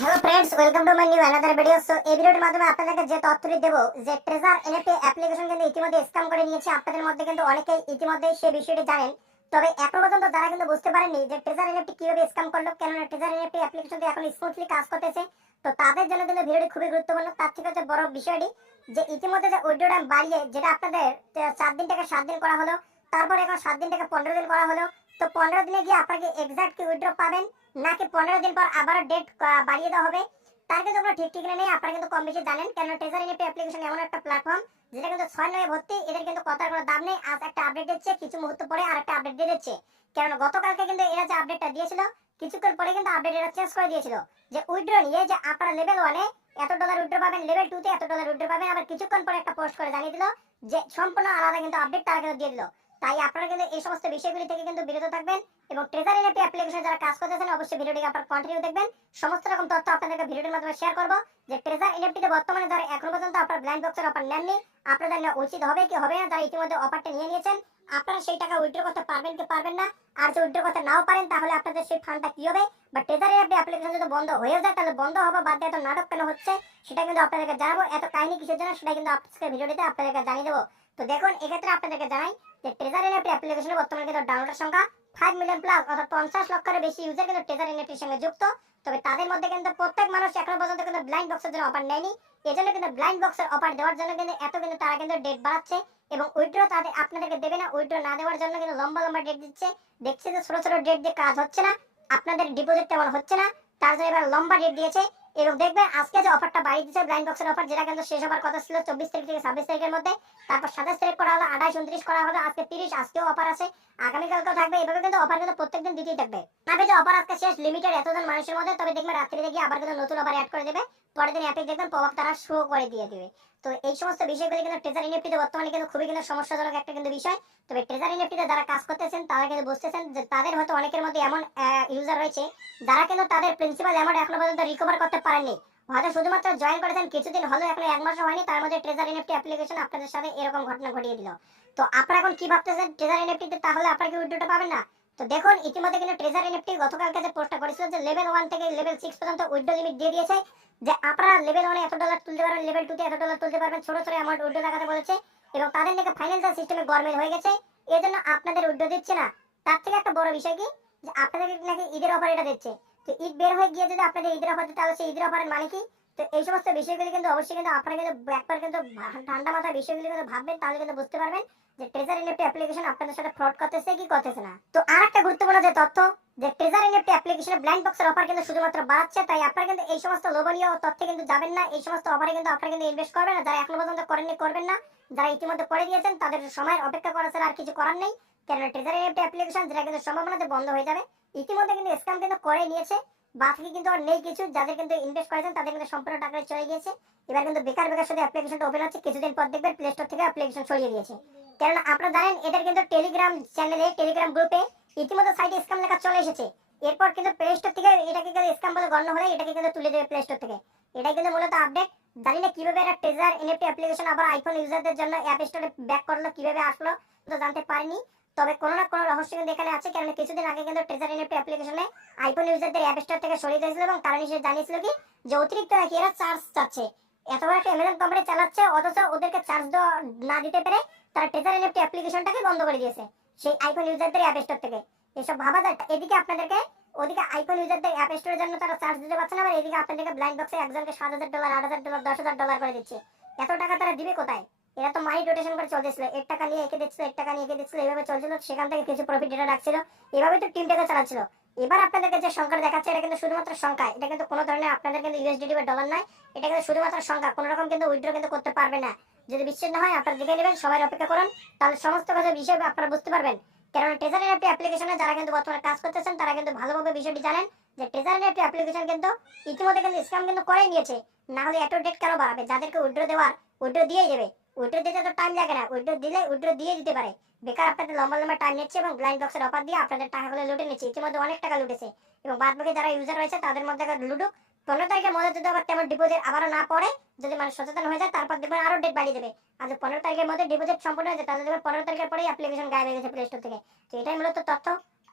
Hello friends, welcome to my new another video. So এই ভিডিওর মাধ্যমে আপনাদেরকে যে তথ্যটি দেব যে ট্রেজার এনএফটি অ্যাপ্লিকেশন কিন্তু ইতিমধ্যে স্ক্যাম করে নিয়েছে। আপনাদের মধ্যে কিন্তু অনেকেই ইতিমধ্যে সেই বিষয়টি জানেন, তবে এখনো পর্যন্ত যারা কিন্তু বুঝতে পারেননি যে ট্রেজার এনএফটি কিভাবে স্ক্যাম করলো, কেননা ট্রেজার এনএফটি অ্যাপ্লিকেশনটি এখন স্মুথলি কাজ করতেছে। তো তাদের জন্য কিন্তু ভিডিওটি খুবই গুরুত্বপূর্ণ। তার থেকে হচ্ছে বড় বিষয়টি যে ইতিমধ্যে যে উইথড্র টাইম বাড়িয়ে যেটা আপনাদের 4 দিন থেকে 7 দিন করা হলো, তারপর এখন 7 দিন থেকে 15 দিন করা হলো। তো 15 দিনে গিয়ে আপনাকে এক্সাক্ট কি উইথড্র পাবেন, নাকি 15 দিন পর আবারও ডেট বাড়িয়ে দেওয়া হবে, তার কিন্তু কোনো ঠিক ঠিকানা নেই। আপনারা কিন্তু কম বেশি জানেন, কেন ট্রেজার এনএফটি অ্যাপ্লিকেশন এমন একটা প্ল্যাটফর্ম যেটা কিন্তু 6 ভর্তি। এদের কিন্তু কথার কোনো দাম নেই। আজ একটা আপডেট দিচ্ছে, কিছু মুহূর্ত পরে আরেকটা আপডেট দিয়ে দিচ্ছে। কারণ গতকালকে কিন্তু এরা যে আপডেটটা দিয়েছিল, কিছুক্ষণ পরে কিন্তু আপডেট এরা চেঞ্জ করে দিয়েছিল যে উইথড্র নিয়ে যে আপনারা লেভেল 1-এ এত ডলার উইথড্র পাবেন, লেভেল 2-তে এত ডলার উইথড্র পাবেন। আবার কিছুক্ষণ পরে একটা পোস্ট করে জানিয়ে দিল যে সম্পূর্ণ আলাদা কিন্তু আপডেট তারা কিন্তু দিয়ে দিল। তাই আপনারা কিন্তু এই সমস্ত বিষয়গুলি থেকে কিন্তু বিরত থাকবেন এবং ট্রেজার এনএফটি অ্যাপ্লিকেশন যারা কাজ করতেছেন অবশ্যই ভিডিওটিকে আপনারা কন্টিনিউ দেখবেন। সমস্ত রকম তথ্য আপনাদেরকে ভিডিওটির মাধ্যমে শেয়ার করব যে ট্রেজার এনএফটিতে বর্তমানে যারা এখনো পর্যন্ত আপনার ব্লাইন্ড বক্সের অফার নেননি, আপনাদের নেওয়া উচিত হবে কি হবে না। যারা ইতিমধ্যে অফারটা নিয়ে নিয়েছেন, আপনারা সেই টাকা উইথড্র করতে পারবেন কি পারবেন না। আর যদি উইথড্র করতে নাও পারেন, তাহলে আপনাদের সেই ফান্ডটা কি হবে, বা ট্রেজার এনএফটি অ্যাপ্লিকেশন যদি বন্ধ হয়ে যায়, তাহলে বন্ধ হবে বাদ দিয়ে এত নাটক কেন হচ্ছে সেটা কিন্তু আপনাদেরকে জানাবো। এত কাহিনী কিসের জন্য সেটা কিন্তু আজকের ভিডিওটিতে আপনাদেরকে জানিয়ে দেবো। তো দেখুন, এক্ষেত্রে আপনাদেরকে জানাই যে ট্রেজার এনএফটি অ্যাপ্লিকেশনে বর্তমানে কিন্তু ডাউনলোডের সংখ্যা 5 মিলিয়ন প্লাস, অর্থাৎ 50 লক্ষের বেশি ইউজার কিন্তু ট্রেজার এনএফটির সঙ্গে যুক্ত। তবে তাদের মধ্যে কিন্তু প্রত্যেক মানুষ এখনো পর্যন্ত কিন্তু ব্লাইন্ড বক্সের জন্য অফার নেয়নি। এজন্য কিন্তু ব্লাইন্ড বক্সের অফার দেওয়ার জন্য কিন্তু এত কিন্তু তারা কিন্তু ডেট বাড়াচ্ছে এবং উইথড্র তাদের আপনাদেরকে দেবে না। উইথড্র না দেওয়ার জন্য কিন্তু লম্বা লম্বা ডেট দিচ্ছে। দেখছে যে ছোট ছোট ডেট দিয়ে কাজ হচ্ছে না, আপনাদের ডিপোজিট তেমন হচ্ছে না, তার জন্য এবার লম্বা ডেট দিয়েছে। এবং দেখবেন আজকে যে অফারটা বাড়িয়ে দিচ্ছে ব্লাইন্ড বক্সের অফার, যেটা কিন্তু শেষ হওয়ার কথা ছিল 24 তারিখ থেকে 26 তারিখের মধ্যে, তারপর 27 তারিখ করা হলো, 28 29 করা হলো, আজকে 30, আজকেও অফার আছে, আগামীকালকেও থাকবে। এভাবে কিন্তু অফার কিন্তু প্রত্যেকদিন দিতেই থাকবে। না যে অফার আজকে শেষ, লিমিটেড এতজন মানুষের মধ্যে, তবে দেখবেন রাত্রিতে গিয়ে আবার কিন্তু নতুন অফার অ্যাড করে দেবে। পরের দিন অ্যাপে দেখবেন পপ আপ তারা শো করে দিয়ে দিবে। তো এই সমস্ত বিষয়গুলো কিন্তু ট্রেজার এনএফটিতে বর্তমানে কিন্তু খুবই কিন্তু সমস্যাজনক একটা কিন্তু বিষয়। তবে ট্রেজার এনএফটিতে যারা কাজ করতেছেন তারা কিন্তু বুঝতেছেন যে তাদের হয়তো অনেকের মধ্যে এমন ইউজার রয়েছে যারা কিন্তু তাদের প্রিন্সিপাল অ্যামাউন্ট এখনো পর্যন্ত রিকভার করতে পারেননি। হয়তো শুধুমাত্র জয়েন করেছেন কিছুদিন হলো, এখন 1 মাসও হয়নি, তার মধ্যে ট্রেজার এনএফটি অ্যাপ্লিকেশন আপনাদের সাথে এরকম ঘটনা ঘটিয়ে দিল। তো আপনারা এখন কি ভাবতেছেন ট্রেজার এনএফটিতে তাহলে আপনারা কি উইথড্রটা পাবেন না? তো দেখুন, ইতিমধ্যে কিন্তু ট্রেজার এনএফটি গতকালকে যে পোস্টটা করেছিল যে লেভেল 1 থেকে লেভেল 6 পর্যন্ত উইথড্র লিমিট দিয়ে দিয়েছে, যে আপনারা লেভেল 1 এ এত ডলার তুলতে পারবেন, লেভেল 2 তে এত ডলার তুলতে পারবেন, ছোট ছোট অ্যামাউন্ট উইথড্র লাগাতে বলেছে। এবং তাদের নাকি ফাইন্যান্সিয়াল সিস্টেমে গরমিল হয়ে গেছে, এজন্য আপনাদের উইথড্র দিচ্ছে না। তার থেকে একটা বড় বিষয় কি, যে আপনাদের নাকি ঈদের অফার এটা দিচ্ছে। তো ঈদ বের হয়ে গিয়ে যদি আপনাদের ঈদের অফার দিতে, তাহলে সেই ঈদের অফারের মানে কি? তো এই সমস্ত বিষয়গুলি কিন্তু অবশ্যই কিন্তু আপনারা কিন্তু একবার কিন্তু ঠান্ডা মাথায় বিষয়গুলি কিন্তু ভাববেন, তাহলে কিন্তু বুঝতে পারবেন যে ট্রেজার এনএফটি অ্যাপ্লিকেশন আপনাদের সাথে ফ্রড করতেছে কি করতেছে না। তো আরেকটা গুরুত্বপূর্ণ যে তথ্য, যে ট্রেজার এনএফটি অ্যাপ্লিকেশনে ব্লাইন্ড বক্সের অফার কিন্তু শুধুমাত্র বাড়াচ্ছে। তাই আপনারা কিন্তু এই সমস্ত লোভনীয় তথ্যে কিন্তু যাবেন না, এই সমস্ত অফারে কিন্তু আপনারা কিন্তু ইনভেস্ট করবেন না। যারা এখনো পর্যন্ত করেননি করবেন না, যারা ইতিমধ্যে করে দিয়েছেন তাদের সময়ের অপেক্ষা করা ছাড়া আর কিছু করার নেই। কেননা ট্রেজার এনএফটি অ্যাপ্লিকেশন যেটা কিন্তু সম্ভাবনা যে বন্ধ হয়ে যাবে, ইতিমধ্যে কিন্তু স্ক্যাম কিন্তু করে নিয়েছে। বাকি কিন্তু আর নেই কিছু, যাদের কিন্তু ইনভেস্ট করেছেন তাদের কিন্তু সম্পূর্ণ টাকা চলে গিয়েছে। এবার কিন্তু বেকার বেকার শুধু অ্যাপ্লিকেশনটা ওপেন হচ্ছে, কিছুদিন পর দেখবেন প্লে স্টোর থেকে অ্যাপ্লিকেশন সরিয়ে দিয়েছে। কেননা আপনারা জানেন এদের কিন্তু টেলিগ্রাম চ্যানেলে, টেলিগ্রাম গ্রুপে ইতিমধ্যে সাইটে স্ক্যাম লেখা চলে এসেছে। এরপর কিন্তু প্লে স্টোর থেকে এটাকে কিন্তু স্ক্যাম বলে গণ্য হলে এটাকে কিন্তু তুলে দেবে প্লে স্টোর থেকে। এটাই কিন্তু মূলত আপডেট। জানি না কিভাবে একটা ট্রেজার এনএফটি অ্যাপ্লিকেশন আবার আইফোন ইউজারদের জন্য অ্যাপ স্টোরে ব্যাক করলো, কিভাবে আসলো তো জানতে পারিনি। তবে কোনো না কোনো রহস্য কিন্তু এখানে আছে, কারণ কিছুদিন আগে কিন্তু ট্রেজার এনএফটি অ্যাপ্লিকেশনে আইফোন ইউজারদের অ্যাপ স্টোর থেকে সরিয়ে দিয়েছিল এবং কারণ হিসেবে জানিয়েছিল কি, যে অতিরিক্ত নাকি এরা চার্জ চাচ্ছে। এত বড় একটা অ্যামাজন কোম্পানি চালাচ্ছে, অথচ ওদেরকে চার্জ না দিতে পেরে তারা ট্রেজার এনএফটি অ্যাপ্লিকেশনটাকে বন্ধ করে দিয়েছে সেই আইফোন ইউজারদের অ্যাপ স্টোর থেকে। এসব ভাবা যায়? এদিকে আপনাদেরকে, ওদিকে আইফোন ইউজারদের অ্যাপ স্টোরের জন্য তারা চার্জ দিতে পারছে না, আবার এদিকে আপনাদেরকে ব্লাইন্ড বক্সে একজনকে $7,000 $8,000 $10,000 করে দিচ্ছে। এত টাকা তারা দিবে কোথায়? এরা তো মানি রোটেশন করে চলতেছিল, এর টাকা নিয়ে একে দিচ্ছিল, এর টাকা নিয়ে একে দিচ্ছিল, এইভাবে চলছিল। সেখান থেকে কিছু প্রফিট ডেটা রাখছিল, এভাবে তো টিমটাকে চালাচ্ছিল। এবার আপনাদেরকে যে সংখ্যা দেখাচ্ছে, এটা কিন্তু শুধুমাত্র সংখ্যা, এটা কিন্তু কোনো ধরনের আপনাদের কিন্তু ইউএসডিটি বা ডলার নয়, এটা কিন্তু শুধুমাত্র সংখ্যা। কোনো রকম কিন্তু উইথড্র কিন্তু করতে পারবে না। যদি বিশ্বাস না হয় আপনারা দেখে নেবেন, সবাই অপেক্ষা করুন, তাহলে সমস্ত কিছু বিষয় আপনারা বুঝতে পারবেন। কারণ ট্রেজার এনএফটি অ্যাপ্লিকেশনে যারা কিন্তু বর্তমানে কাজ করতেছেন তারা কিন্তু ভালোভাবে বিষয়টি জানেন যে ট্রেজার এনএফটি অ্যাপ্লিকেশন কিন্তু ইতিমধ্যে কিন্তু স্ক্যাম কিন্তু করে নিয়েছে। না হলে এত ডেট কেন বাড়াবে? যাদেরকে উইথড্র দেওয়ার, উইথড্র দিয়েই দেবে। উইথড্র দিতে তো টাইম লাগে না, উইথড্র দিলে উইথড্র দিয়ে দিতে পারে। বেকার আপনাদের লম্বা লম্বা টাইম নিচ্ছে এবং ব্লাইন্ড বক্সের অফার দিয়ে আপনাদের টাকাগুলো লুটে নিচ্ছে। ইতিমধ্যে অনেক টাকা লুটেছে এবং বাদ বাকি যারা ইউজার রয়েছে তাদের মধ্যে লুটুক। 15 তারিখের মধ্যে যদি আবার তেমন ডিপোজিট আবারও না পড়ে, যদি মানুষ সচেতন হয়ে যায়, তারপর দেখবেন আরো ডেট বাড়িয়ে দেবে। আর যদি 15 তারিখের মধ্যে ডিপোজিট সম্পূর্ণ হয়ে যায়, তাহলে দেখবেন 15 তারিখের পরেই অ্যাপ্লিকেশন গায়েব হয়ে গেছে প্লে স্টোর থেকে। তো এটাই মূলত তথ্য।